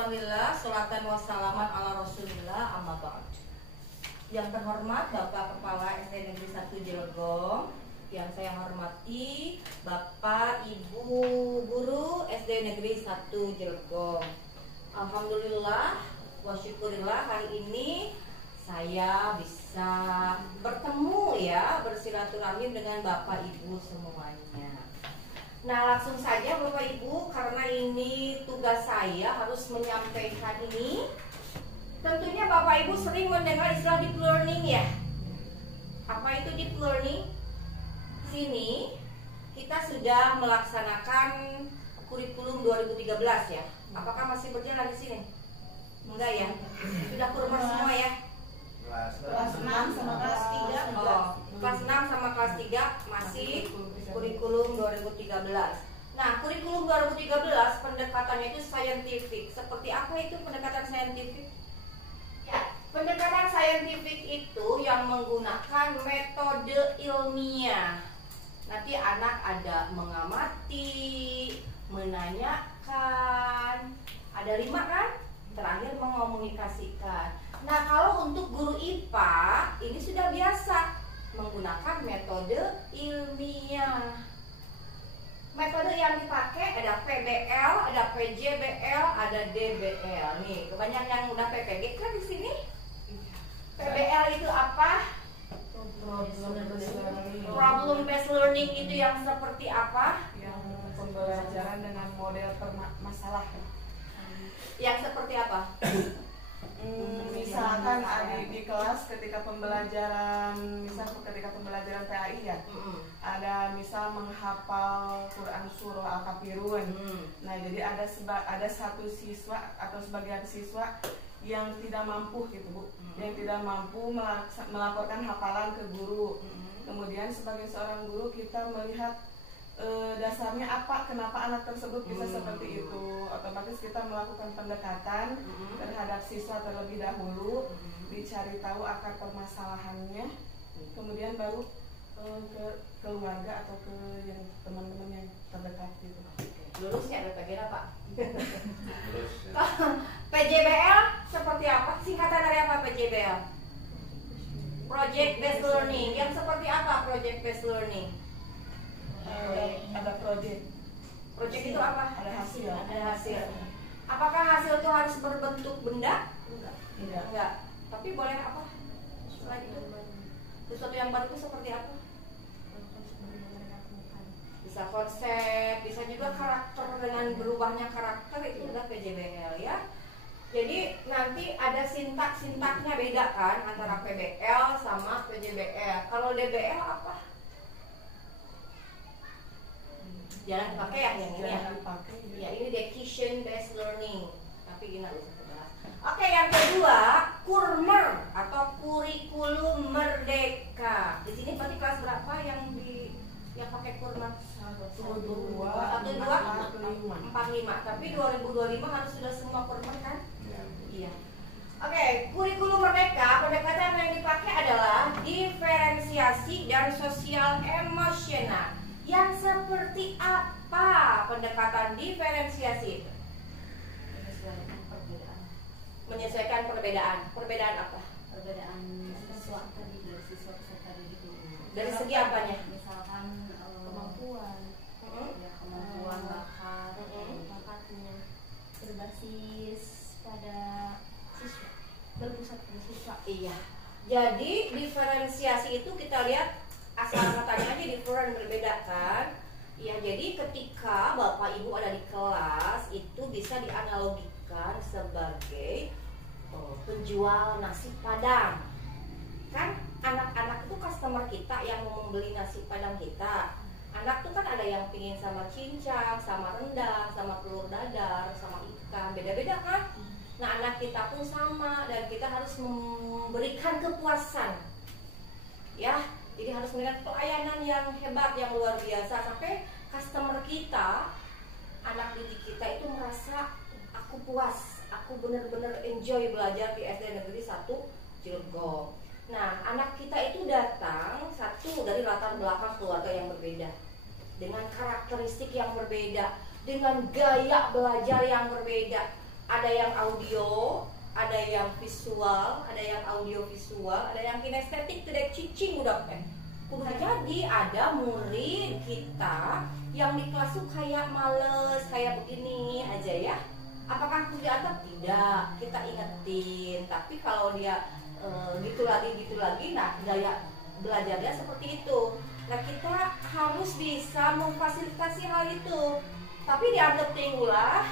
Bismillah, sholatan wassalaman ala rasulillah, amma ba'd. Yang terhormat Bapak Kepala SD Negeri 1 Jelgong, yang saya hormati Bapak Ibu Guru SD Negeri 1 Jelgong. Alhamdulillah wa syukurillah, hari ini saya bisa bertemu ya, bersilaturahim dengan Bapak Ibu semuanya. Nah, langsung saja Bapak Ibu, karena ini tugas saya harus menyampaikan ini. Tentunya Bapak Ibu sering mendengar istilah deep learning ya. Apa itu deep learning? Sini kita sudah melaksanakan kurikulum 2013 ya. Apakah masih berjalan di sini? Enggak ya? Sudah kurmer semua ya? Kelas 6 sama kelas 3. Oh, kelas 6 sama kelas 3 masih kurikulum 2013. Nah, kurikulum 2013 pendekatannya itu scientific. Seperti apa itu pendekatan scientific? Ya, pendekatan scientific itu yang menggunakan metode ilmiah. Nanti anak ada mengamati, menanyakan, ada 5 kan? Terakhir mengomunikasikan. Nah, kalau untuk guru IPA ini sudah biasa menggunakan metode ilmiah. Metode yang dipakai ada PBL, ada PJBL, ada DBL. Nih, kebanyakan yang udah PPG kan di sini. PBL itu apa? Problem based learning itu yang seperti apa? Yang pembelajaran dengan model masalah. Yang seperti apa? Misalkan di kelas ketika pembelajaran PAI ya, ada misal menghafal Quran surah Al-Kafirun. Nah, jadi ada satu siswa atau sebagian siswa yang tidak mampu gitu Bu, yang tidak mampu melaporkan hafalan ke guru. Kemudian sebagai seorang guru kita melihat dasarnya apa, kenapa anak tersebut bisa seperti itu. Otomatis kita melakukan pendekatan terhadap siswa terlebih dahulu, dicari tahu akar permasalahannya, kemudian baru ke keluarga atau ke yang teman-teman yang terdekat gitu. Lulusnya ada bagian apa? PJBL seperti apa? Singkatan dari apa PJBL? Project based learning. Yang seperti apa project based learning? Ada project. Project itu apa? Ada hasil. Ada hasil. Apakah hasil itu harus berbentuk benda? Enggak. Tapi boleh apa? Selain itu, sesuatu yang baru itu seperti apa? Bisa konsep, bisa juga karakter, dengan berubahnya karakter itu juga PJBL ya. Jadi nanti ada sintaknya beda kan antara PBL sama PJBL. Kalau DBL apa? Jangan dipakai ya yang ini ya. Ya, ini decision based learning. Tapi ini nggak bisa dibahas. Oke, yang kedua, kurmer atau kurikulum merdeka. Di sini berarti kelas berapa yang pakai kurmer? 1, 2, 4, 5. Tapi 2025 harus sudah semua kurmer kan? Iya. Oke, kurikulum merdeka, pendekatan yang dipakai adalah diferensiasi dan sosial emosional. Yang seperti apa pendekatan diferensiasi itu? Menyesuaikan perbedaan. Perbedaan apa? Perbedaan siswa tadi, dari siswa peserta didik. Dari segi apanya? Misalkan kemampuan, ya, kemampuan bakatnya berbasis pada siswa, berpusat pada siswa. Iya. Jadi diferensiasi itu kita lihat asal katanya aja different, berbeda kan? Ya, jadi ketika Bapak Ibu ada di kelas itu bisa dianalogikan sebagai penjual nasi padang. Kan anak-anak itu customer kita yang mau membeli nasi padang kita. Anak tuh kan ada yang pingin sama cincang, sama rendang, sama telur dadar, sama ikan, beda-beda kan? Nah, anak kita pun sama dan kita harus memberikan kepuasan. Ya, jadi harus memberikan pelayanan yang hebat, yang luar biasa, sampai customer kita, anak didik kita itu merasa aku puas, aku benar-benar enjoy belajar di SD Negeri 1 Jelgong. Nah, anak kita itu datang satu dari latar belakang keluarga yang berbeda, dengan karakteristik yang berbeda, dengan gaya belajar yang berbeda. ada yang audio, ada yang visual, ada yang audio visual, ada yang kinestetik, tidak cicing udah kan. Jadi ada murid kita yang di kelas tuh kayak males, kayak begini aja ya. Apakah aku dianggap? Tidak, kita ingetin. Tapi kalau dia gitu lagi, nah gaya belajarnya seperti itu. Nah kita harus bisa memfasilitasi hal itu. Tapi dianggap tinggulah,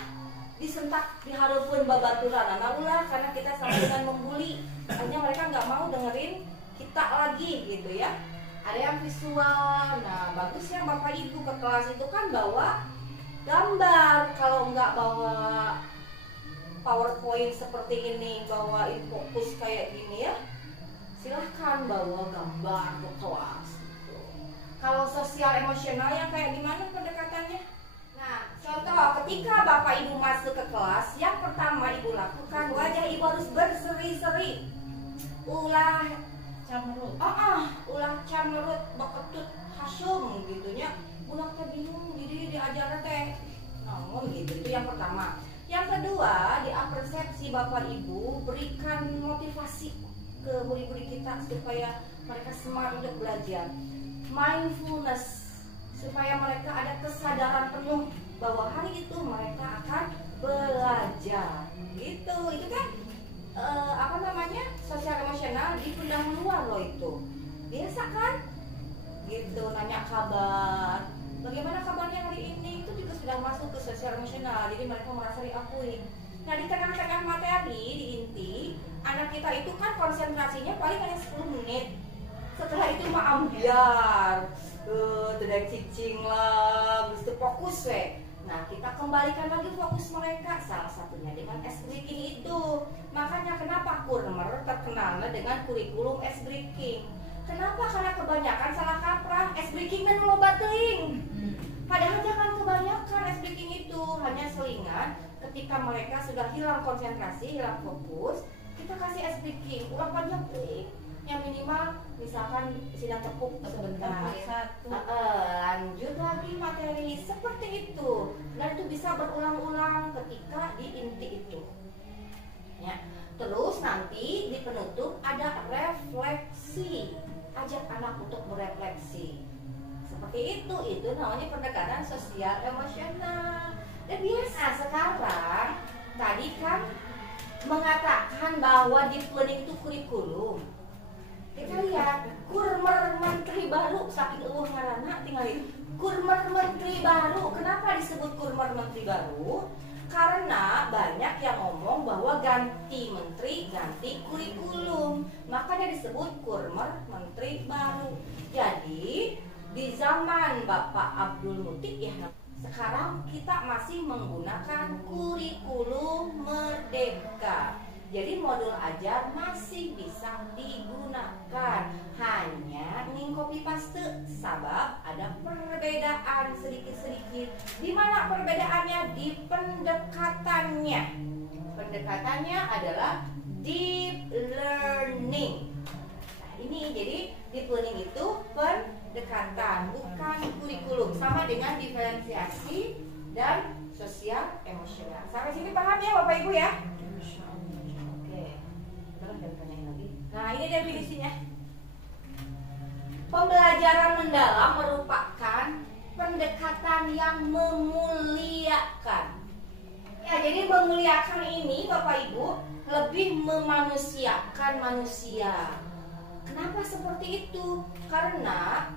disentak diharapun babaturan nah ulah karena kita sama dengan membuli. Hanya mereka nggak mau dengerin kita lagi gitu ya. Ada yang visual, nah bagusnya Bapak Ibu ke kelas itu kan bawa gambar. Kalau nggak bawa PowerPoint seperti ini, bawa fokus kayak gini ya, silahkan bawa gambar ke kelas gitu. Kalau sosial emosional yang kayak gimana pendekatannya? Nah, contoh ketika Bapak Ibu masuk ke kelas, yang pertama Ibu lakukan, wajah Ibu harus berseri-seri. Ulah Camrut. ulah camrut, beketut, hasum gitunya. Ulah teh bingung, jadi diajar teh. Namun gitu, itu yang pertama. Yang kedua, di persepsi Bapak Ibu berikan motivasi ke murid-murid kita supaya mereka semangat untuk belajar. Mindfulness, supaya mereka ada kesadaran penuh bahwa hari itu mereka akan belajar. Gitu, itu kan sosial emosional di pendahuluan loh itu. Biasa kan? Gitu, nanya kabar. Bagaimana kabarnya hari ini? Itu juga sudah masuk ke sosial emosional. Jadi mereka merasa diakui. Nah, di tengah-tengah materi, di inti, anak kita itu kan konsentrasinya paling hanya 10 menit. Setelah itu mah ambiar, tidak cicing lah, mesti fokus we. Nah, kita kembalikan lagi fokus mereka, salah satunya dengan ice breaking itu. Makanya kenapa Kurmer terkenal dengan kurikulum ice breaking? Kenapa? Karena kebanyakan salah kaprah, ice breaking dan loba teuing. Padahal jangan kebanyakan ice breaking itu, hanya selingan. Ketika mereka sudah hilang konsentrasi, hilang fokus, kita kasih ice breaking, ulang panjang teuing. Yang minimal misalkan sidang tepuk sebentar, lanjut lagi materi seperti itu, dan itu bisa berulang-ulang ketika di inti itu ya. Terus nanti di penutup ada refleksi, ajak anak untuk berefleksi seperti itu namanya pendekatan sosial emosional. Dan biasa sekarang tadi kan mengatakan bahwa deep learning itu kurikulum. Kita lihat Kurmer Menteri Baru, saking eueuh ngaranna tinggal Kurmer Menteri Baru. Kenapa disebut Kurmer Menteri Baru? Karena banyak yang ngomong bahwa ganti menteri, ganti kurikulum. Makanya disebut Kurmer Menteri Baru. Jadi di zaman Bapak Abdul Muti ya, sekarang kita masih menggunakan kurikulum Merdeka. Jadi modul ajar masih bisa digunakan, hanya ning copy paste sabab ada perbedaan sedikit-sedikit. Di mana perbedaannya? Di pendekatannya. Pendekatannya adalah deep learning. Nah, ini jadi deep learning itu pendekatan, bukan kurikulum. Sama dengan diferensiasi dan sosial emosional. Sampai sini paham ya Bapak Ibu ya? Nah, ini definisinya. Pembelajaran mendalam merupakan pendekatan yang memuliakan. Ya, jadi memuliakan ini Bapak Ibu lebih memanusiakan manusia. Kenapa seperti itu? Karena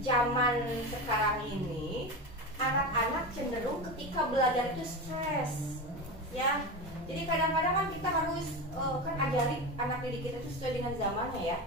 zaman sekarang ini anak-anak cenderung ketika belajar itu stres. Ya. Jadi kadang-kadang kan kita harus kan ajari anak didik kita itu sesuai dengan zamannya ya.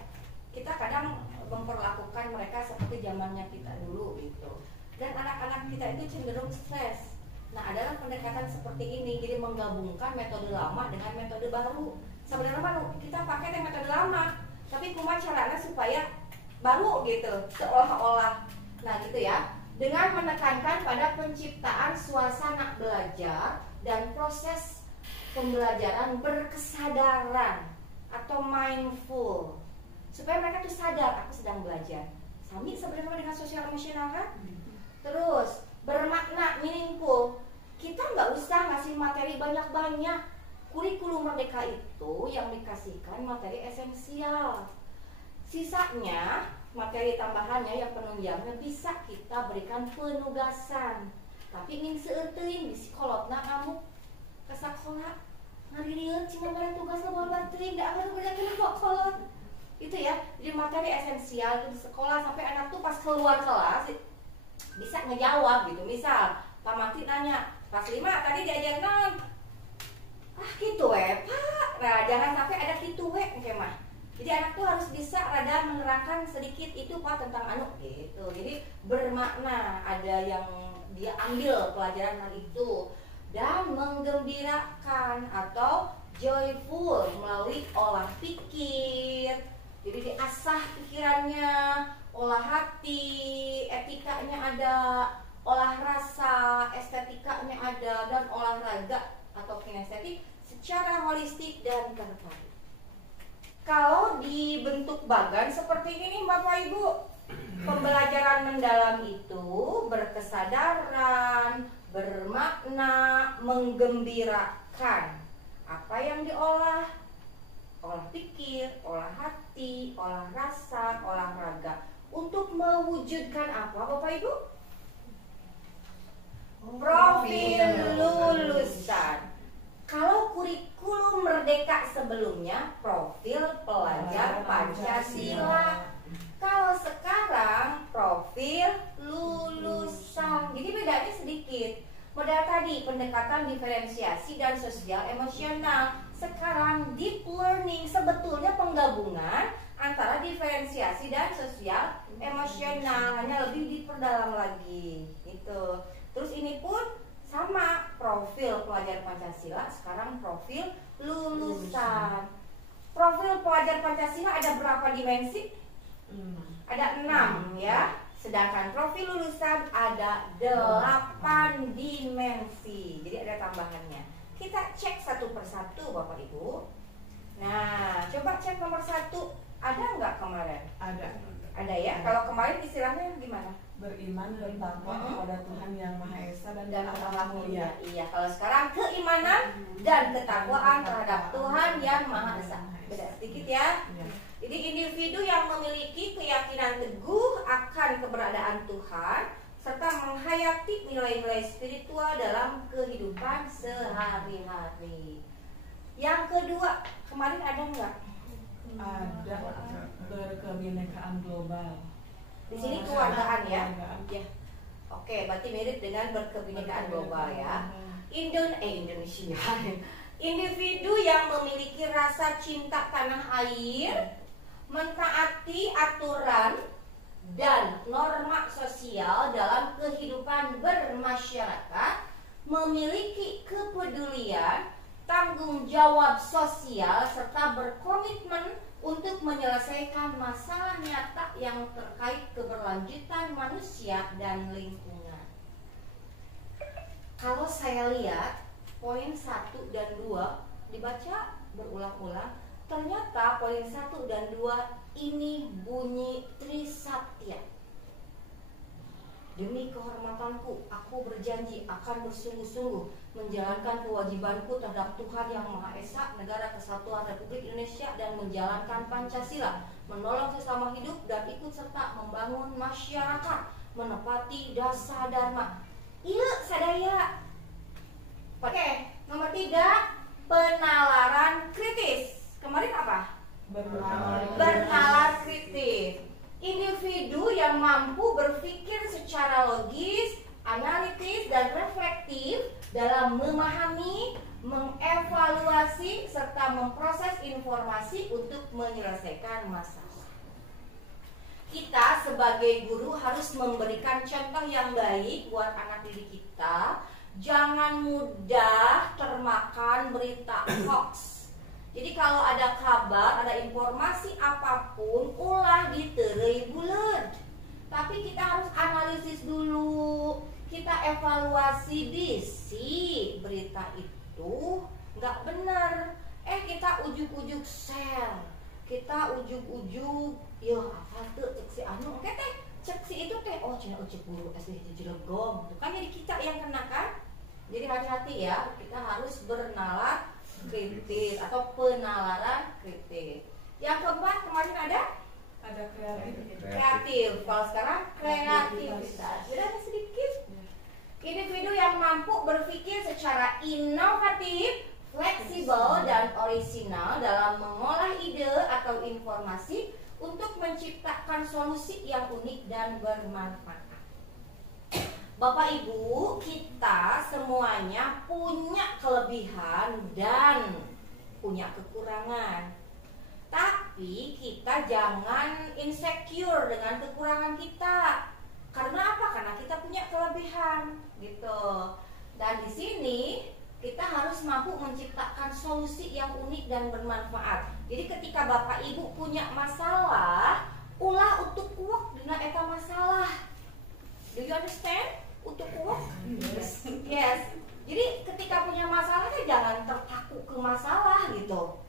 Kita kadang memperlakukan mereka seperti zamannya kita dulu gitu. Dan anak-anak kita itu cenderung stres. Nah, adalah pendekatan seperti ini, jadi menggabungkan metode lama dengan metode baru. Sebenarnya kita pakai metode lama, tapi cuma caranya supaya baru gitu, seolah-olah. Nah, gitu ya. Dengan menekankan pada penciptaan suasana belajar dan proses pembelajaran berkesadaran atau mindful, supaya mereka tuh sadar aku sedang belajar. Sami sebenarnya dengan sosial emosional kan. Terus bermakna, meaningful. Kita nggak usah ngasih materi banyak banyak. Kurikulum Merdeka itu yang dikasihkan materi esensial. Sisanya materi tambahannya yang penunjangnya bisa kita berikan penugasan. Tapi ingin seeuteing di sekolotna kamu ke sekolah ngaririun cina barang tugas lo bawa teuing da akan bener kok kolot. Itu ya. Jadi materi esensial di sekolah sampai anak tuh pas keluar kelas bisa ngejawab gitu. Misal Pak Mati nanya, kelas 5 tadi diajar naon? Gitu Pak. Nah, jangan sampai ada gitu mah. Jadi anak tuh harus bisa rada menerangkan sedikit itu Pak tentang anu gitu. Jadi bermakna, ada yang dia ambil pelajaran hal itu dan menggembirakan atau joyful melalui olah pikir. Jadi diasah pikirannya, olah hati, etikanya ada, olah rasa, estetikanya ada, dan olahraga atau kinestetik secara holistik dan terpadu. Kalau dibentuk bagan seperti ini Bapak Ibu, pembelajaran mendalam itu berkesadaran, bermakna, menggembirakan. Apa yang diolah? Olah pikir, olah hati, olah rasa, olahraga. Untuk mewujudkan apa Bapak Ibu? Profil lulusan. Kalau kurikulum Merdeka sebelumnya profil pelajar Pancasila. Kalau sekarang profil lulusan. Jadi bedanya sedikit. Modal tadi pendekatan diferensiasi dan sosial emosional. Sekarang deep learning, sebetulnya penggabungan antara diferensiasi dan sosial emosional, hanya lebih diperdalam lagi gitu. Terus ini pun sama, profil pelajar Pancasila, sekarang profil lulusan. Profil pelajar Pancasila ada berapa dimensi? Ada 6 ya. Sedangkan profil lulusan ada 8 dimensi. Jadi ada tambahannya. Kita cek satu persatu Bapak Ibu. Nah, coba cek nomor 1. Ada nggak kemarin? Ada ya. Kalau kemarin istilahnya gimana? Beriman bertakwa kepada Tuhan yang Maha Esa dan Allah mulia. Iya, kalau sekarang keimanan dan ketakwaan terhadap Tuhan yang Maha Esa. Beda sedikit ya. Jadi individu yang memiliki keyakinan teguh akan keberadaan Tuhan serta menghayati nilai-nilai spiritual dalam kehidupan sehari-hari. Yang kedua, kemarin ada nggak? Ada, berkebinekaan global. Di sini kewargaan ya. Ya. Oke, berarti mirip dengan berkebinekaan global ya. Indonesia. Individu yang memiliki rasa cinta tanah air, mentaati aturan dan norma sosial dalam kehidupan bermasyarakat, memiliki kepedulian, tanggung jawab sosial serta berkomitmen untuk menyelesaikan masalah nyata yang terkait keberlanjutan manusia dan lingkungan. Kalau saya lihat poin 1 dan 2 dibaca berulang-ulang, ternyata poin 1 dan 2 ini bunyi Trisatya. Demi kehormatanku, aku berjanji akan bersungguh-sungguh menjalankan kewajibanku terhadap Tuhan Yang Maha Esa, Negara Kesatuan Republik Indonesia, dan menjalankan Pancasila, menolong sesama hidup dan ikut serta membangun masyarakat, menepati dasar dharma. Iya, sadaya. Oke, nomor 3, penalaran kritis. Kemarin apa? Bernalar kritis. Individu yang mampu berpikir secara logis, analitis, dan reflektif dalam memahami, mengevaluasi, serta memproses informasi untuk menyelesaikan masalah. Kita sebagai guru harus memberikan contoh yang baik buat anak didik kita. Jangan mudah termakan berita hoax. Jadi kalau ada kabar, ada informasi apapun, ulah diterei buleud. Tapi kita harus analisis dulu, kita evaluasi bisi berita itu nggak benar. Kita ujuk-ujuk share, kita ujuk-ujuk, yo apa tuh cek si anu, oke teh cek si itu teh, oh cina ujuk guru SD Cilegon, kan jadi kita yang kena kan? Jadi hati-hati ya, kita harus bernalar kritis atau penalaran kritis. Yang keempat kemarin ada kreatif. Kalau sekarang kreativitas. Beda sedikit. Individu yang mampu berpikir secara inovatif, fleksibel dan orisinal dalam mengolah ide atau informasi untuk menciptakan solusi yang unik dan bermanfaat. Bapak Ibu, kita semuanya punya kelebihan dan punya kekurangan. Tapi kita jangan insecure dengan kekurangan kita. Karena apa? Karena kita punya kelebihan, gitu. Dan di sini kita harus mampu menciptakan solusi yang unik dan bermanfaat. Jadi ketika Bapak Ibu punya masalah, ulah untuk kuat dina eta masalah. Do you understand? Untuk kuat? Yes. Jadi ketika punya masalah jangan terpaku ke masalah gitu.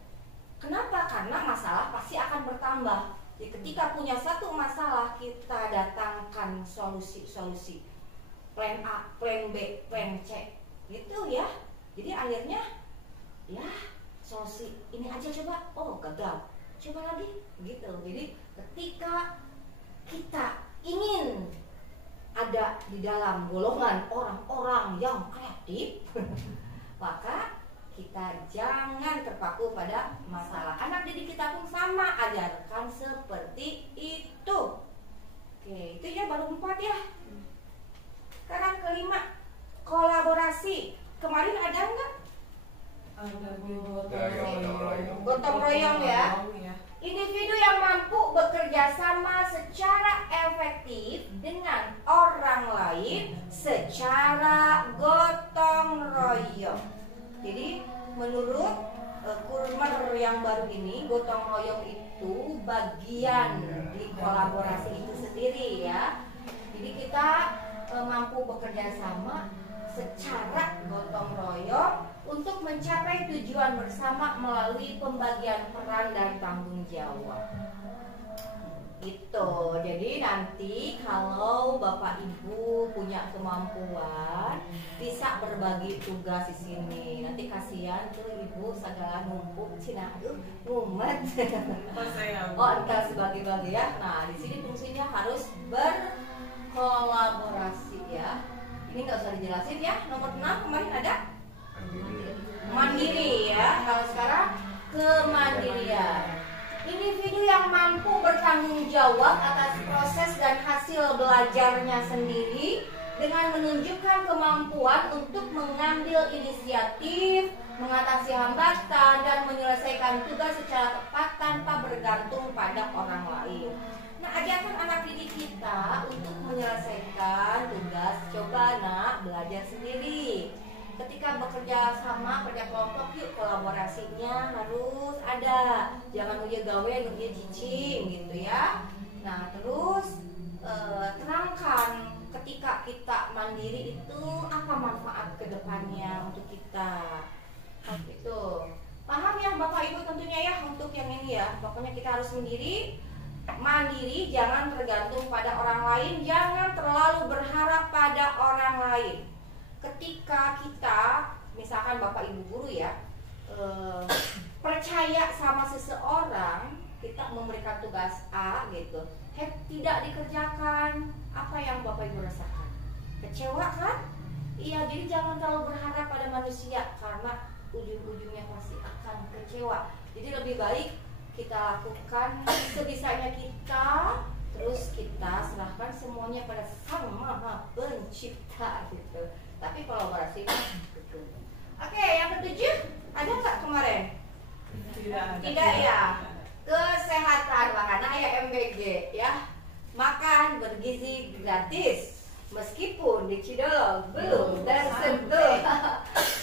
Kenapa? Karena masalah pasti akan bertambah. Jadi ketika punya satu masalah, kita datangkan solusi-solusi. Plan A, plan B, plan C. Gitu ya. Jadi akhirnya ya solusi ini aja coba, oh gagal, coba lagi gitu. Jadi ketika kita ingin ada di dalam golongan orang-orang yang kreatif, maka kita jangan terpaku pada masalah. Anak didik kita pun sama, ajarkan seperti itu. Oke, itu ya baru 4 ya. Sekarang kelima, kolaborasi. Kemarin ada nggak? Ada gotong royong ya. Individu yang mampu bekerja sama secara efektif dengan orang lain secara gotong royong. Jadi menurut Kurmer yang baru ini, gotong royong itu bagian di kolaborasi itu sendiri ya. Jadi kita mampu bekerja sama secara gotong royong untuk mencapai tujuan bersama melalui pembagian peran dan tanggung jawab. Gitu. Jadi nanti kalau Bapak Ibu punya kemampuan bisa berbagi tugas di sini. Nanti kasihan tuh Ibu segala numpuk cina ngumet. Oh, entar sebagi-bagi ya. Nah, di sini fungsinya harus berkolaborasi ya. Ini nggak usah dijelasin ya. Nomor 6 kemarin ada mandiri ya. Kalau sekarang kemandirian. Individu yang mampu bertanggung jawab atas proses dan hasil belajarnya sendiri dengan menunjukkan kemampuan untuk mengambil inisiatif, mengatasi hambatan dan menyelesaikan tugas secara tepat tanpa bergantung pada orang lain. Nah, ajarkan anak didik kita untuk menyelesaikan tugas. Coba nak belajar sendiri. Ketika bekerja sama, kerja kelompok, yuk kolaborasinya harus ada. Jangan uya gawe, uya cicing gitu ya. Nah, terus terangkan ketika kita mandiri itu apa manfaat kedepannya untuk kita. Gitu. Paham ya Bapak Ibu tentunya ya untuk yang ini ya. Pokoknya kita harus mandiri, jangan tergantung pada orang lain, jangan terlalu berharap pada orang lain. Ketika kita, misalkan Bapak Ibu guru ya, percaya sama seseorang, kita memberikan tugas A gitu, tidak dikerjakan, apa yang Bapak Ibu rasakan? Kecewa kan? Iya, jadi jangan terlalu berharap pada manusia karena ujung-ujungnya pasti akan kecewa. Jadi lebih baik kita lakukan sebisanya kita, terus kita serahkan semuanya pada Sang Maha Pencipta gitu. Tapi kolaborasi gitu. Oke, yang ketujuh ada nggak kemarin? Tidak ya. Kesehatan, makanya ya MBG ya. Makan bergizi gratis meskipun di Cidolong belum tersentuh.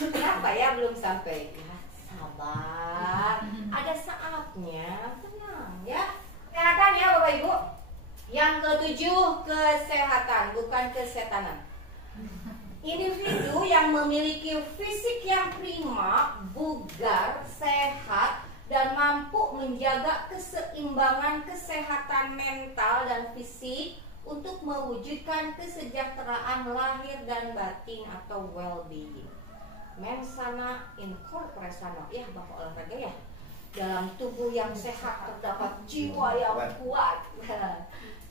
Kenapa ya belum sampai? Ya, sabar. Ada saatnya, tenang ya. Kesehatan ya Bapak Ibu. Yang ketujuh kesehatan, bukan kesetanan. Individu yang memiliki fisik yang prima, bugar, sehat, dan mampu menjaga keseimbangan kesehatan mental dan fisik untuk mewujudkan kesejahteraan lahir dan batin atau well-being. Mens sana in corpore sano, ya Bapak olahraga ya. Dalam tubuh yang sehat terdapat jiwa yang kuat.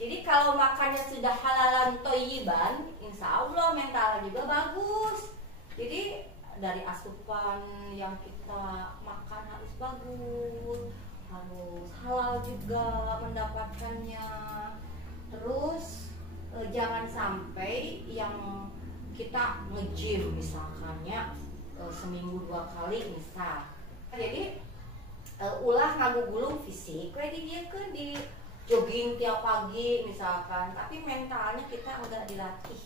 Jadi kalau makannya sudah halalan thayyiban, insya Allah mental juga bagus. Jadi dari asupan yang kita makan harus bagus, harus halal juga mendapatkannya. Terus jangan sampai yang kita nge-gym misalkannya seminggu 2 kali misal. Jadi ulah ngagugulung fisik, kayak dia kan di jogging tiap pagi misalkan, tapi mentalnya kita udah dilatih.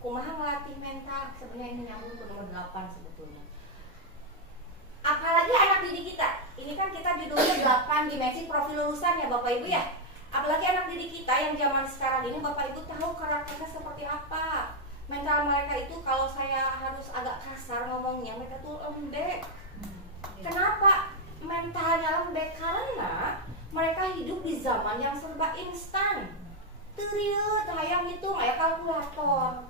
Kumaha ngelatih mental, sebenarnya ini nyambung ke nomor 8 sebetulnya. Apalagi anak didik kita. Ini kan kita judulnya 8 dimensi profil lulusan ya Bapak Ibu ya. Apalagi anak didik kita yang zaman sekarang ini, Bapak Ibu tahu karakternya seperti apa. Mental mereka itu kalau saya harus agak kasar ngomongnya, mereka tuh lembek. Kenapa mentalnya lembek? Karena mereka hidup di zaman yang serba instan. Teriut, hayang hitung, aya kalkulator,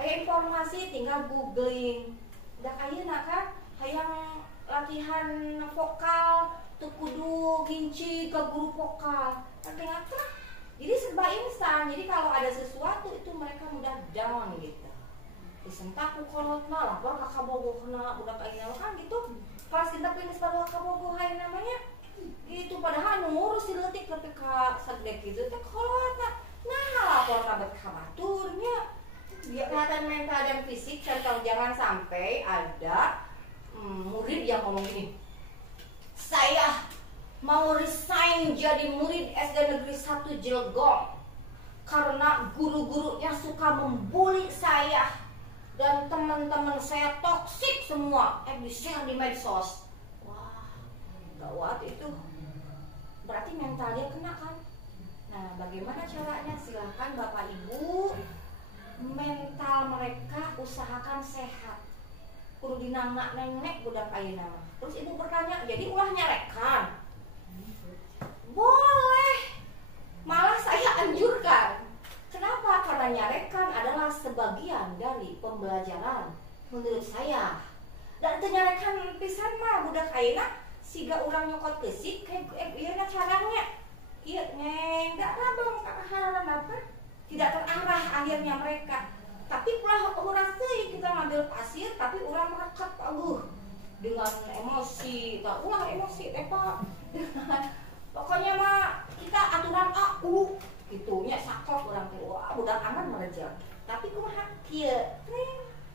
aya informasi tinggal googling. Udah ayeuna kan hayang latihan vokal tuh kudu nginci ke guru vokal. Tinggal tah. Jadi serba instan. Jadi kalau ada sesuatu itu mereka mudah down gitu. Disentak ku kolotna, lapor ka kabogohna, budak ayeuna kan gitu. Kelas kita klinis baru ka kabogoh hayu namanya. Gitu padahal ngurus si leutik tapi ka sagdek gitu teh kolotna. Nah, lapor kabar kabaturnya dia kelihatan mental dan fisik. Contoh jangan sampai ada murid yang ngomong gini, saya mau resign jadi murid SD Negeri 1 Jelgong karena guru-gurunya suka membuli saya dan teman-teman saya toksik semua, di-share di medsos. Wah, gawat itu. Berarti mental dia kena kan? Nah, bagaimana caranya? Silahkan Bapak Ibu, mental mereka usahakan sehat. Kudu dinangna nenek budak ayeuna. Terus Ibu bertanya, jadi ulah nyarekan? Boleh. Malah saya anjurkan. Kenapa? Karena nyarekan adalah sebagian dari pembelajaran menurut saya. Dan nyarekan pisan mah budak ayeuna siga urang nyokot keusik kayak ieu caranya. Iya, neng, gak rabang hal apa, tidak terarah akhirnya mereka. Tapi pula orang sih kita ngambil pasir, tapi orang merekat dengan emosi, tak ulah emosi, Pak. Pokoknya mah kita aturan aku, gitunya sakok orang tua, budak aman mereja. Tapi kumaha kieu,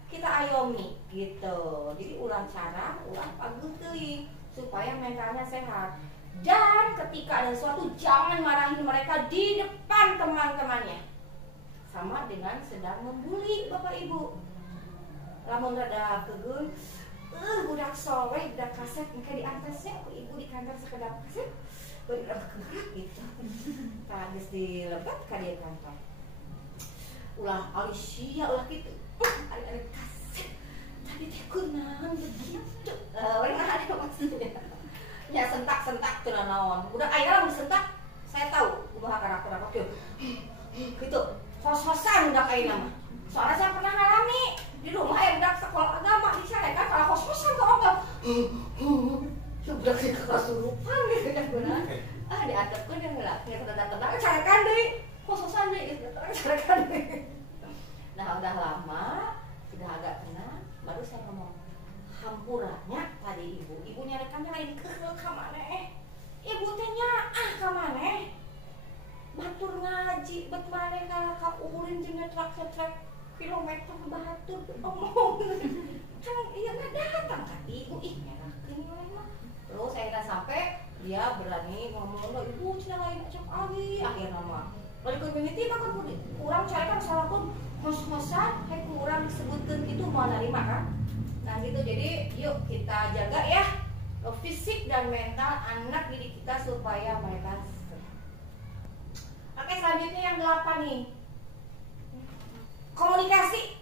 kita ayomi, gitu. Jadi ulang cara, ulang bagus teuing supaya mentalnya sehat. Dan ketika ada sesuatu jangan marahin mereka di depan teman-temannya. Sama dengan sedang membuli Bapak Ibu. Lamun rada kegeun, budak soleh, budak kaset engke diantasnya ku ibu di kantor sekedap kaset. Beuh gerak gitu. Tah geus dilebet ka dieu kantor. Ulah Alicia ulah kitu. Ari kaset. Tadi teh kunaon begitu. Urang ada maksudnya. Ya sentak-sentak tuh naon. Udah ayeuna lamun sentak, saya tahu kumaha karakter apa kieu. Gitu. Hos-hosan udah ayeuna mah. Soalnya saya pernah ngalami di rumah budak sekolah agama di sana kan kalau hos-hosan kok enggak. Budak sih kesurupan gitu kan benar. Diadepkeun yang heula. Nya tenang carekan deui. Hos-hosan deui gitu. Carekan deui. Nah, udah lama, sudah agak tenang, baru saya ngomong hampuranya tadi ibu nyarekannya lain ke maneh. Ibu teh nyaah ka maneh. Batur ngaji bet maneh ka urin jeung ngetrak-ngetrak kilometer batur omong. Kan ieu mah datang ka ibu nyerakeun mah. Terus akhirnya sampai dia berani ngomong, ibu cenah lain acak ali akhirnya mah. Balik community mah kan kurang carekan salah pun hos-hosan kayak kurang disebutkeun gitu mau narima kan. Nah gitu, jadi yuk kita jaga ya fisik dan mental anak didik kita supaya mereka sehat. Oke, selanjutnya yang 8 nih, komunikasi.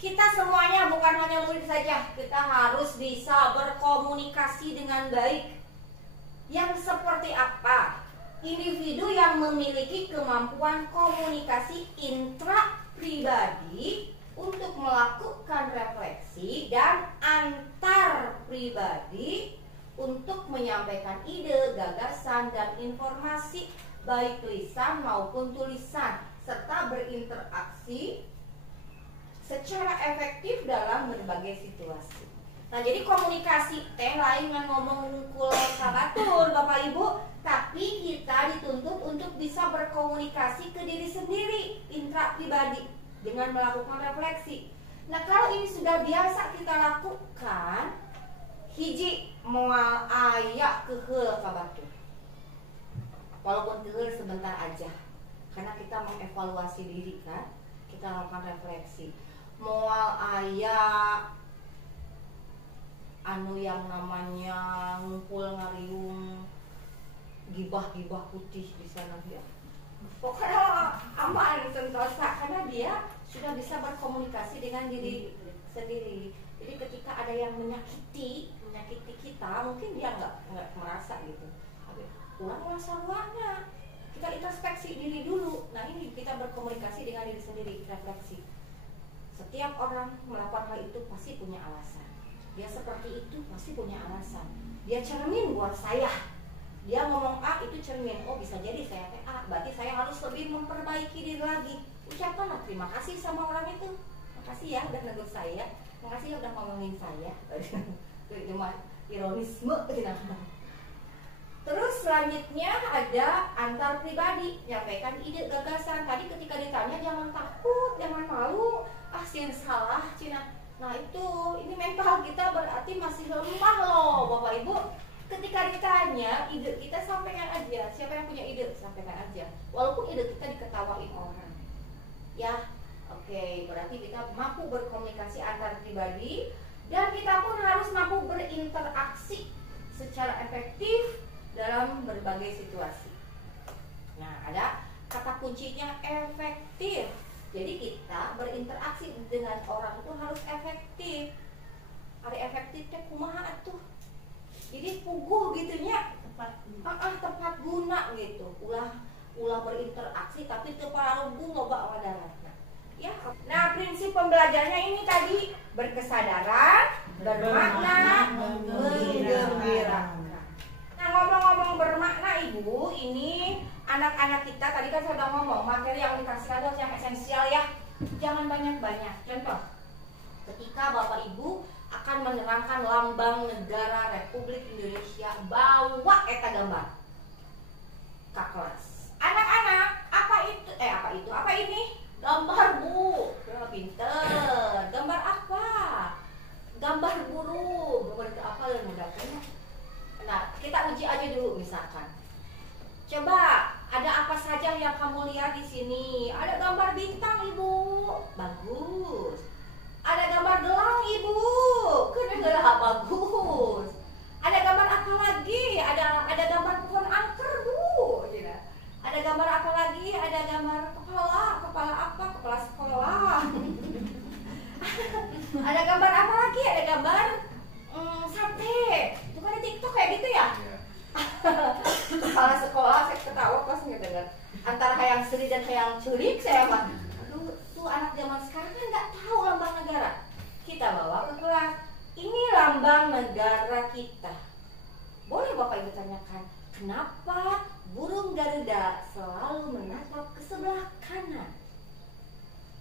Kita semuanya bukan hanya murid saja, kita harus bisa berkomunikasi dengan baik. Yang seperti apa? individu yang memiliki kemampuan komunikasi intra-pribadi untuk melakukan refleksi dan antar pribadi untuk menyampaikan ide, gagasan, dan informasi baik lisan maupun tulisan, serta berinteraksi secara efektif dalam berbagai situasi. Nah, jadi komunikasi teh lain dengan ngomong kul kabatur Bapak Ibu, tapi kita dituntut untuk bisa berkomunikasi ke diri sendiri, intra-pribadi, dengan melakukan refleksi. Nah, kalau ini sudah biasa kita lakukan, hiji moal aya keheul kabatur. Walaupun keheul sebentar aja, karena kita mengevaluasi diri kan, kita melakukan refleksi. Moal aya anu yang namanya ngumpul ngariung gibah-gibah putih di sana dia. Pokoknya aman sentosa karena dia sudah bisa berkomunikasi dengan diri sendiri. Jadi ketika ada yang menyakiti kita, mungkin dia nggak merasa gitu. Ulang sarwana. Kita introspeksi diri dulu. Nah, ini kita berkomunikasi dengan diri sendiri, refleksi. Setiap orang melakukan hal itu pasti punya alasan. Dia seperti itu pasti punya alasan. Dia cermin buat saya. Dia ngomong A itu cermin. Oh, bisa jadi saya A. Berarti saya harus lebih memperbaiki diri lagi. Ucapkanlah terima kasih sama orang itu. Makasih ya udah negur saya. Makasih ya udah ngomongin saya. Cuma ironisme gitu. Terus selanjutnya ada antar pribadi, nyampaikan ide gagasan. Tadi ketika ditanya jangan takut, jangan malu. Ah, sih salah Cina. Nah itu, ini mental kita berarti masih lemah loh Bapak Ibu. Ketika ditanya, ide kita sampaikan aja. Siapa yang punya ide, sampaikan aja. Walaupun ide kita diketawain orang. Ya, oke, berarti kita mampu berkomunikasi antar pribadi. Dan kita pun harus mampu berinteraksi secara efektif dalam berbagai situasi. Nah, ada kata kuncinya efektif. Jadi kita berinteraksi dengan orang itu harus efektif. Ada efektifnya kumaha tuh. Jadi puguh gitunya. Tepat guna gitu. Ulah berinteraksi tapi keparunggu loba wadarana. Ya. Nah, prinsip pembelajarannya ini tadi berkesadaran, bermakna, menggembirakan. Nah, ngomong-ngomong bermakna Ibu, ini anak-anak kita tadi kan saya udah ngomong materi yang dikasih harus yang esensial ya. Jangan banyak-banyak. Contoh, ketika Bapak Ibu akan menerangkan lambang negara Republik Indonesia, bawa eta gambar ke kelas. Anak-anak, apa ini? Gambar Bu. Ya, pinter. Gambar apa? Gambar burung. Gambar apa yang udah punya? Nah, kita uji aja dulu misalkan. Coba, ada apa saja yang kamu lihat di sini? Ada gambar bintang, Ibu. Bagus. Ada gambar gelang, Ibu. Gelang bagus. Ada gambar apa lagi? Ada gambar pohon angker, Bu. Ada gambar apa lagi? Ada gambar kepala apa? Kepala sekolah. Ada gambar apa lagi? Ada gambar sate. Itu kan di TikTok kayak gitu ya? Kepala sekolah, saya ketawa pas ngedengar. Antara hayang seri dan hayang curik saya mah. Aduh, tuh anak zaman sekarang kan nggak tahu lambang negara. Kita bawa ke kelas. Ini lambang negara kita. Boleh Bapak Ibu tanyakan, kenapa burung Garuda selalu menatap ke sebelah kanan?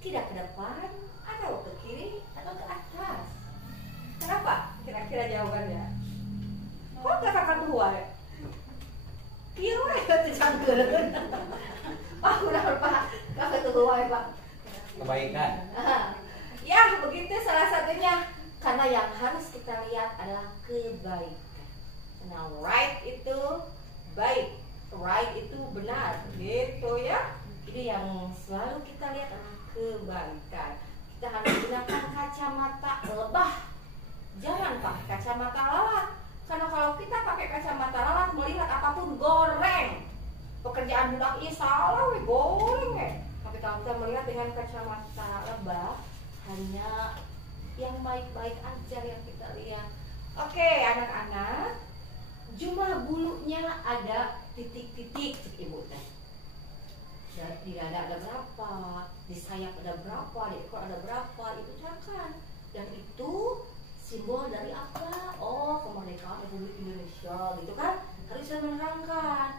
Tidak ke depan, atau ke kiri, atau ke atas? Kenapa? Kira-kira jawabannya. Kok kakak kedua ya? Kira ya tercangkeun. Pak, udah Pak. Kakak kedua ya Pak. Kebaikan. Ya, begitu salah satunya. Karena yang harus kita lihat adalah kebaikan. Nah, right itu baik, right itu benar, gitu ya. Jadi yang selalu kita lihat adalah kebaikan. Kita harus gunakan kacamata lebah. Jangan pakai kacamata lalat. Karena kalau kita pakai kacamata lalat melihat apapun goreng. Pekerjaan budak ini salah, goreng ya. Tapi kalau kita melihat dengan kacamata lebah, hanya yang baik-baik aja yang kita lihat. Oke, anak-anak, jumlah bulunya ada titik-titik, ibu teh. Di dada ada berapa, di sayap ada berapa, di ekor ada berapa, itu terangkan. Dan itu simbol dari apa? Oh, kemerdekaan Republik Indonesia, gitu kan? Harus menerangkan.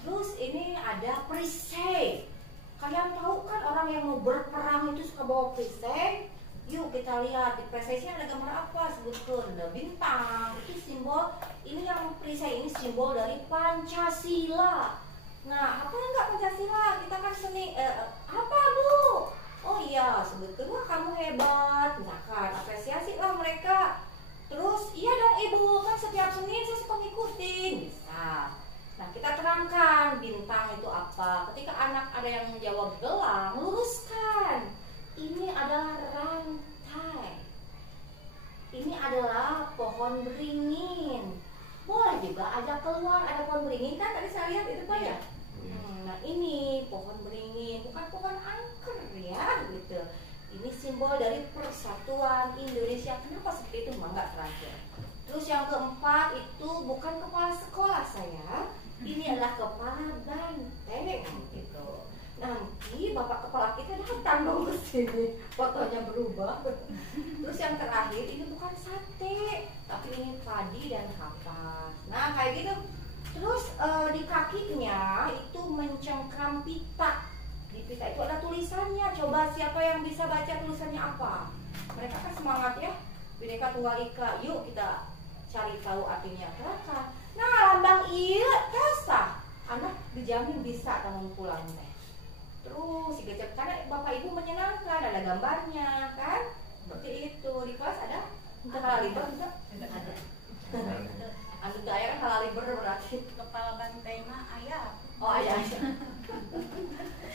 Terus ini ada perisai. Kalian tahu kan orang yang mau berperang itu suka bawa perisai? Yuk kita lihat di perisainya ada gambar apa? Sebutkan. Ada bintang. Itu simbol. Ini yang perisai ini simbol dari Pancasila. Nah, apa enggak Pancasila? Kita kan seni. Apa bu? Oh iya, sebetulnya wah kamu hebat. Misalkan apresiasi lah mereka. Terus iya dong ibu, kan setiap Senin saya suka ngikutin. Bisa. Nah, kita terangkan bintang itu apa. Ketika anak ada yang menjawab gelang, luruskan. Ini adalah rantai. Ini adalah pohon beringin. Boleh juga ajak keluar, ada pohon beringin kan tadi saya lihat itu Pak ya. Nah ini pohon beringin, bukan pohon angker ya gitu. Ini simbol dari persatuan Indonesia. Kenapa seperti itu? Enggak terakhir. Terus yang keempat itu bukan kepala sekolah saya. Ini adalah kepala banteng gitu. Nanti bapak kepala kita datang dong ke sini, fotonya berubah. Terus yang terakhir ini bukan sate, tapi ini padi dan kapas. Nah kayak gitu. Terus di kakinya itu mencengkram pita. Di pita itu ada tulisannya. Coba siapa yang bisa baca tulisannya apa? Mereka kan semangat ya, Bhinneka Tunggal Ika. Yuk kita cari tahu artinya. Terangkan. Nah lambang iya kasah. Anak dijamin bisa tangan pulang teh. Terus karena bapak ibu menyenangkan, ada gambarnya kan? Seperti itu. Di kelas ada? Halal liber enggak? Ada. Antum ayah kan halal liber berarti Kepala banteng mah ayah. oh ayah.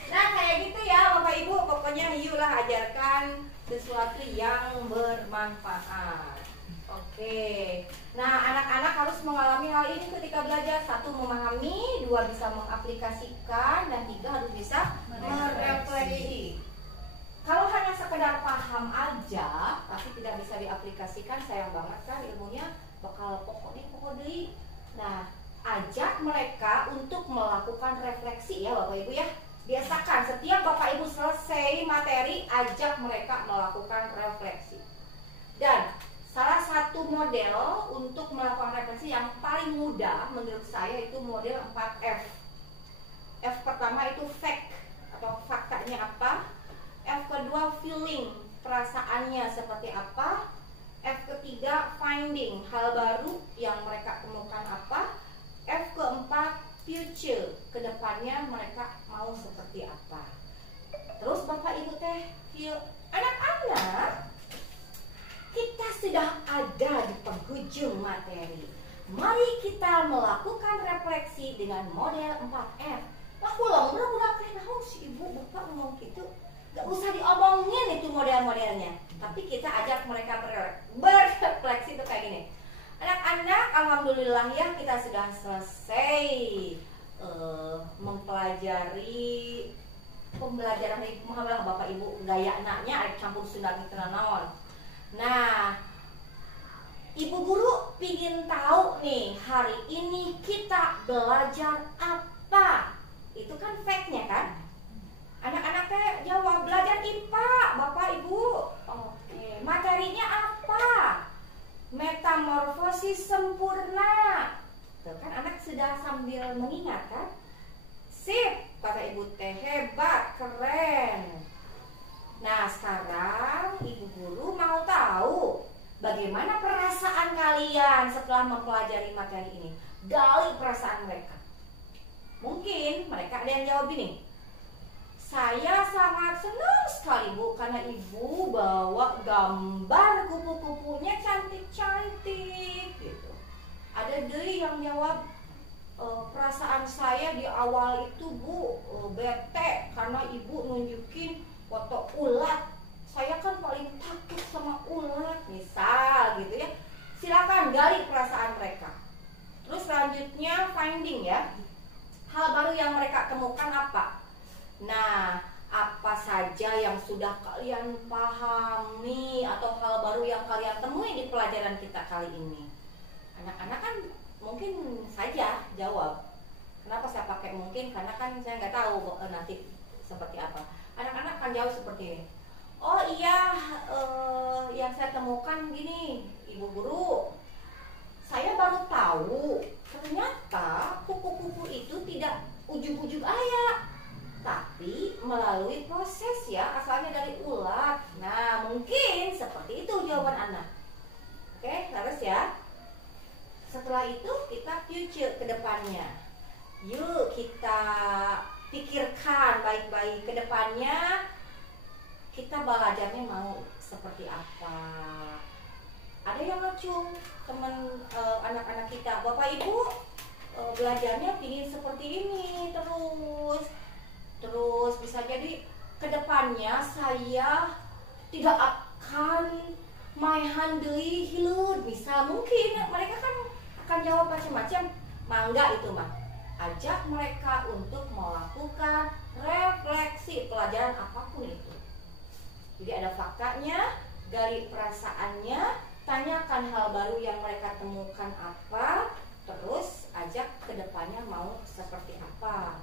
Nah kayak gitu ya bapak ibu, pokoknya yuklah ajarkan sesuatu yang bermanfaat. Oke. Nah anak-anak harus mengalami hal ini ketika belajar. 1 memahami, 2 bisa mengaplikasikan, dan 3 harus bisa merefleksi. Kalau hanya sekedar paham aja tapi tidak bisa diaplikasikan, sayang banget kan ilmunya bakal pokok deui. Nah, ajak mereka untuk melakukan refleksi ya Bapak Ibu ya. Biasakan setiap Bapak Ibu selesai materi, ajak mereka melakukan refleksi. Dan salah satu model untuk melakukan refleksi yang paling mudah menurut saya itu model 4F. F pertama itu fact atau faktanya apa. F kedua feeling, perasaannya seperti apa. F ketiga finding, hal baru yang mereka temukan apa. F keempat future, kedepannya mereka mau seperti apa. Terus Bapak Ibu teh, anak-anak, kita sudah ada di penghujung materi. Mari kita melakukan refleksi dengan model 4F. Wah, ulang udah kayak tahu si ibu bapak ngomong gitu. Gak usah diomongin itu model-modelnya, tapi kita ajak mereka berrefleksi itu kayak gini. Anak-anak, alhamdulillah ya kita sudah selesai mempelajari pembelajaran Muhammadah Bapak Ibu gaya anaknya ada campur Sunda gitu naon. Nah, Ibu guru pingin tahu nih hari ini kita belajar apa? Itu kan fact-nya kan? Anak-anak teh jawab belajar IPA, Bapak Ibu. Oke, materinya apa? Metamorfosis sempurna. Tuh kan anak sudah sambil mengingat kan? Sip, kata Ibu teh hebat, keren. Nah, sekarang Ibu guru mau tahu bagaimana perasaan kalian setelah mempelajari materi ini. Gali perasaan mereka. Mungkin mereka ada yang jawab ini. Saya sangat senang sekali Bu, karena Ibu bawa gambar kupu-kupunya cantik-cantik gitu. Ada deui yang jawab, perasaan saya di awal itu Bu bete karena Ibu nunjukin foto ulat. Saya kan paling takut sama ulat, misal gitu ya. Silakan gali perasaan mereka. Terus selanjutnya finding ya. Hal baru yang mereka temukan apa? Nah, apa saja yang sudah kalian pahami atau hal baru yang kalian temui di pelajaran kita kali ini? Anak-anak kan mungkin saja jawab. Kenapa saya pakai mungkin? Karena kan saya nggak tahu nanti seperti apa. Anak-anak kan jawab seperti ini. Oh iya, yang saya temukan gini, Ibu Guru. Saya baru tahu ternyata kupu-kupu itu tidak ujug-ujug ayak, tapi melalui proses ya, asalnya dari ulat. Nah, mungkin seperti itu jawaban anak. Oke, terus ya. Setelah itu kita future ke depannya. Yuk kita pikirkan baik-baik ke depannya. Kita belajarnya mau seperti apa. Ada yang ngacung teman anak-anak kita, Bapak Ibu belajarnya ingin seperti ini terus bisa jadi ke depannya saya tidak akan maehan deui hileud. Bisa mungkin mereka kan akan jawab macam-macam. Mangga itu mah ajak mereka untuk melakukan refleksi pelajaran apapun itu. Jadi ada faktanya, dari perasaannya, tanyakan hal baru yang mereka temukan apa, terus ajak ke depannya mau seperti apa.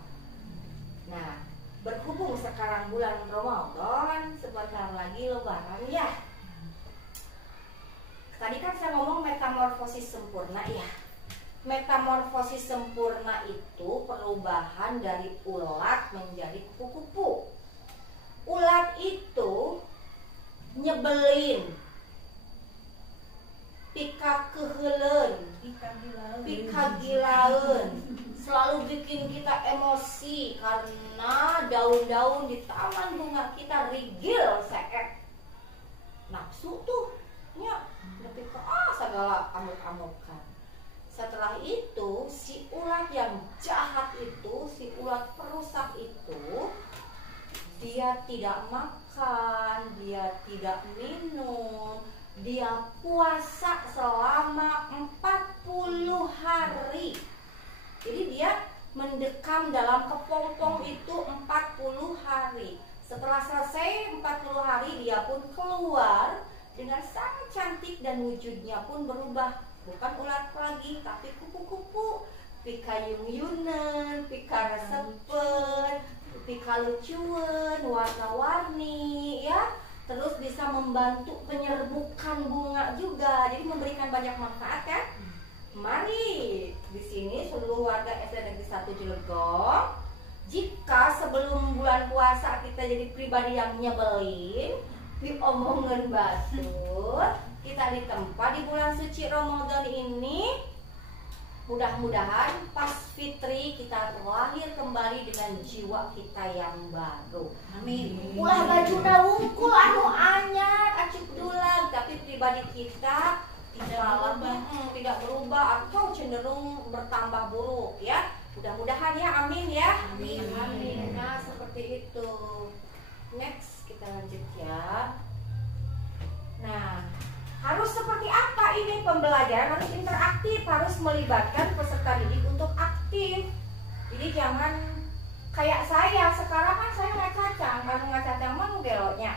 Nah, berhubung sekarang bulan Ramadan, sebentar lagi Lebaran ya. Tadi kan saya ngomong metamorfosis sempurna ya. Metamorfosis sempurna itu perubahan dari ulat menjadi kupu-kupu. Ulat itu nyebelin, pika keheuleun, pika gilaeun, selalu bikin kita emosi karena daun-daun di taman bunga kita rigil seek. Nafsu tuh nya lebih ke segala amuk-amukan. Setelah itu si ulat yang jahat itu, si ulat perusak itu, dia tidak makan, dia tidak minum, dia puasa selama 40 hari. Jadi dia mendekam dalam kepompong itu 40 hari. Setelah selesai 40 hari dia pun keluar dengan sangat cantik dan wujudnya pun berubah. Bukan ulat lagi, tapi kupu-kupu, pika yung-yunen, pika resepen, pika lucuan, warna-warni ya. Terus bisa membantu penyerbukan bunga juga. Jadi memberikan banyak manfaat kan? Mari di sini seluruh warga SD Negeri 1 Cilegon, jika sebelum bulan puasa kita jadi pribadi yang nyebelin, diomongin batur, kita ditempa di bulan suci Ramadan ini, mudah-mudahan pas fitri kita terlahir kembali dengan jiwa kita yang baru. Amin. Ulah bajuna wungkul anu anyar acuk dulang, tapi pribadi kita tidak berubah atau cenderung bertambah buruk ya. Mudah-mudahan ya, amin ya. Amin. Amin. Nah, seperti itu. Next kita lanjut ya. Nah, harus seperti apa ini pembelajaran? Harus interaktif, harus melibatkan peserta didik untuk aktif. Jadi jangan kayak saya, sekarang kan saya ngacacang, kalau ngacacang mah ngeloknya.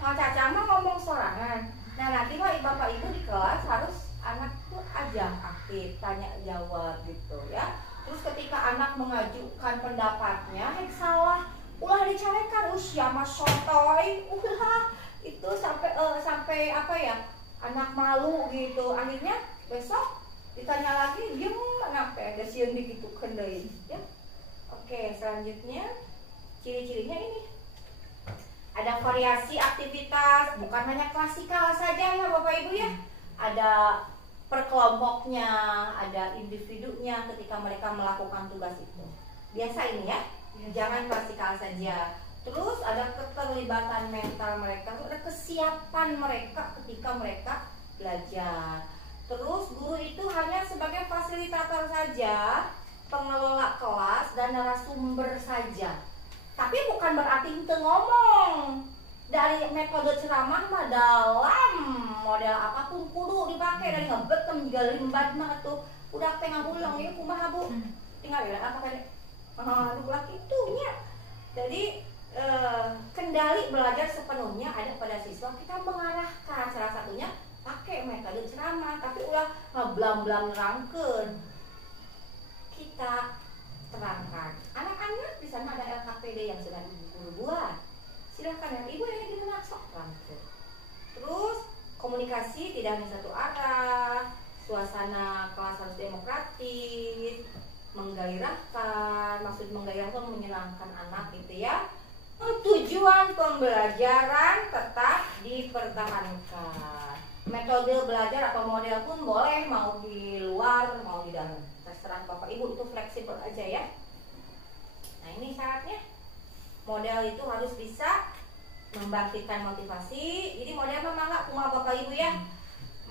Ngacacang mah ngomong sorangan. Nah, nanti mah Bapak Ibu di kelas harus anak tuh ajak aktif, tanya jawab gitu ya. Terus ketika anak mengajukan pendapatnya, salah, ulah dicarekan, usia mah sotoy, ulah itu sampai apa ya, anak malu gitu. Akhirnya besok ditanya lagi, diem kenapa ada sieun digitukeun deui ya. Oke, selanjutnya ciri-cirinya ini. Ada variasi aktivitas, bukan hanya klasikal saja ya Bapak Ibu ya. Ada per kelompoknya, ada individunya ketika mereka melakukan tugas itu. Biasa ini ya, jangan klasikal saja. Terus ada keterlibatan mental mereka, ada kesiapan mereka ketika mereka belajar. Terus guru itu hanya sebagai fasilitator saja, pengelola kelas dan narasumber saja. Tapi bukan berarti itu ngomong. Dari metode ceramah mah dalam model apapun kudu dipakai, dari ngebetem juga limbat mah tuh udah tengah ulang ya kumaha Bu. Tinggal bilang apa tadi? Dua itunya. Jadi kendali belajar sepenuhnya ada pada siswa. Kita mengarahkan, salah satunya pakai metode ceramah, tapi ulah gamblang nerangkeun. Kita terangkan. Anak-anak di sana ada LKPD yang sedang ibu guru buat. Silahkan yang ibu yang gimana sok terangkeun. Terus komunikasi tidak hanya satu arah, suasana kelas harus demokratis, menggairahkan, maksud menggairahkan menyenangkan anak gitu ya. Tujuan pembelajaran tetap dipertahankan. Metode belajar atau model pun boleh mau di luar mau di dalam. Terserah Bapak Ibu, itu fleksibel aja ya. Nah ini syaratnya. Model itu harus bisa membangkitkan motivasi. Jadi model memang nggak cuma Bapak Ibu ya.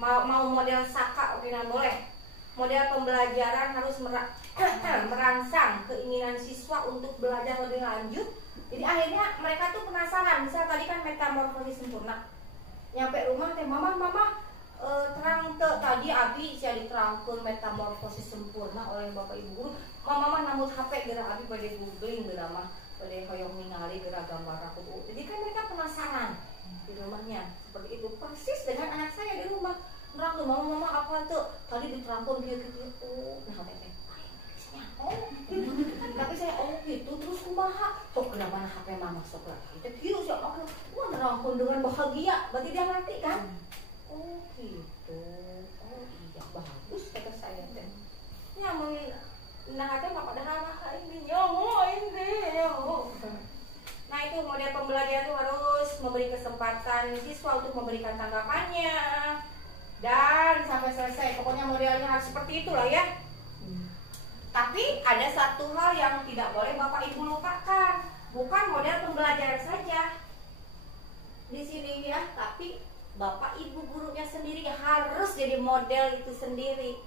Mau model Saka oke nah boleh. Model pembelajaran harus merangsang keinginan siswa untuk belajar lebih lanjut. Jadi akhirnya mereka tuh penasaran. Misal tadi kan metamorfosis sempurna. Nyampe rumah teh mama terang tadi Abi sia diterangkeun metamorfosis sempurna oleh Bapak Ibu guru. Mama namut HP geura Abi pada googling geura mah pada hoyong ningali geura gambar aku. Jadi kan mereka penasaran di rumahnya. Seperti itu persis dengan anak saya di rumah. Nerang tuh mama apa tuh tadi diterangkeun kieu-kieu. Oh, nah teh tapi saya gitu terus kumaha sok kenapa HP mama sok lagi teh kieu sia aku wah nerangkeun dengan bahagia berarti dia ngerti kan. Oh gitu. Oh iya bagus kata saya teh. Nyamun nah teh mah padahal mah ini nyomo ini nyomo. Nah itu model pembelajaran itu harus memberi kesempatan siswa untuk memberikan tanggapannya dan sampai selesai. Pokoknya modelnya harus seperti itulah ya. Tapi ada satu hal yang tidak boleh Bapak Ibu lupakan, bukan model pembelajaran saja di sini ya, tapi Bapak Ibu gurunya sendiri harus jadi model itu sendiri.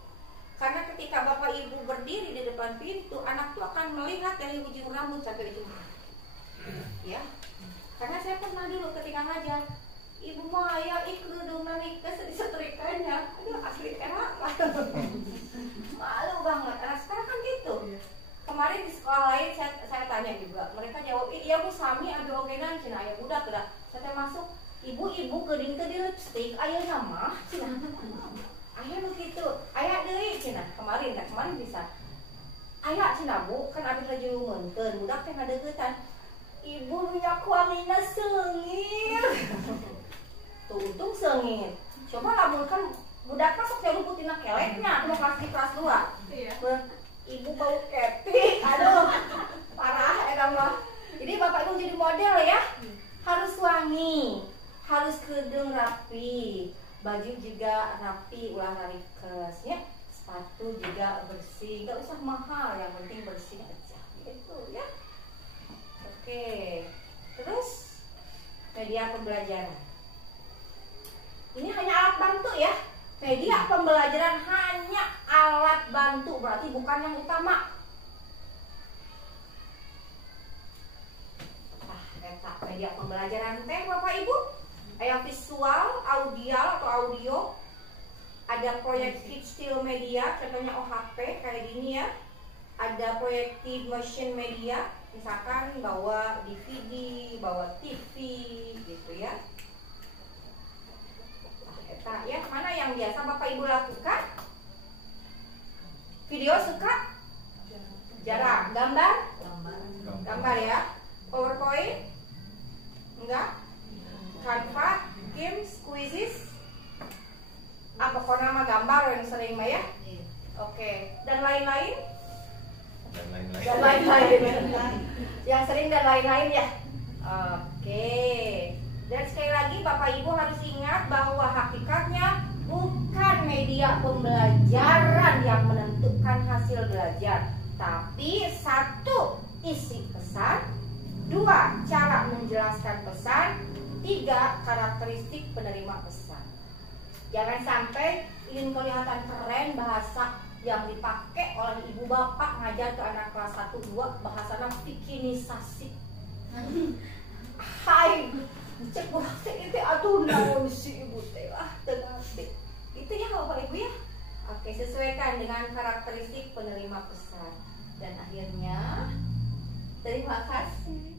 Karena ketika Bapak Ibu berdiri di depan pintu, anak tuh akan melihat dari ujung rambut sampai ujung kaki. Ya, karena saya pernah dulu ketika ngajar, Ibu Maya kerudung narik setrikanya, aduh asli enak. Malu banget, anak sekarang kan gitu. Kemarin di sekolah lain saya tanya juga, mereka jawab, iya Bu sami ada ogenan cina aya budak dah. Saya masuk, ibu keding ke di lipstick, aya nama cina. Aya begitu, aya deui cina. Kemarin bisa. Aya cina Bu, kan abis lagi menteun, budak teh ngadeuketan. Ibu minyak wanginya seungit. Tuh untung seungit. Coba lamun kan budak masuk saya lumputin keleknya, aku mau kelas 2. Iya. Ibu bau ketik, aduh, parah ya mah. Jadi Bapak Ibu jadi model ya, harus wangi, harus kerudung rapi, baju juga rapi, ulah narikes ya, sepatu juga bersih, nggak usah mahal, yang penting bersih aja, gitu ya. Oke, terus media pembelajaran. Ini hanya alat bantu ya. Media pembelajaran hanya alat bantu, berarti bukan yang utama. Eta media pembelajaran teh Bapak Ibu, aya visual, audio, ada proyektif still media, contohnya OHP kayak gini ya. Ada proyektif motion media, misalkan bawa DVD, bawa TV gitu ya. Ya, mana yang biasa Bapak Ibu lakukan? Video suka? Jarang. Gambar ya. PowerPoint? Enggak. Canva, Games, Quizzes? Apa kok nama gambar yang sering mah ya? Oke. Dan lain-lain? Dan lain-lain. Yang sering dan lain-lain ya. Oke. Dan sekali lagi Bapak Ibu harus ingat bahwa hakikatnya bukan media pembelajaran yang menentukan hasil belajar, tapi 1. Isi pesan, 2. Cara menjelaskan pesan, 3. Karakteristik penerima pesan. Jangan sampai ingin kelihatan keren bahasa yang dipakai oleh ibu bapak ngajar ke anak kelas 1, 2 bahasanya bikinisasi. Hai cek budak teh itu aduh naon si ibu teh teu ngerti. Itu ya Bapak Ibu ya. Oke, sesuaikan dengan karakteristik penerima pesan. Dan akhirnya terima kasih.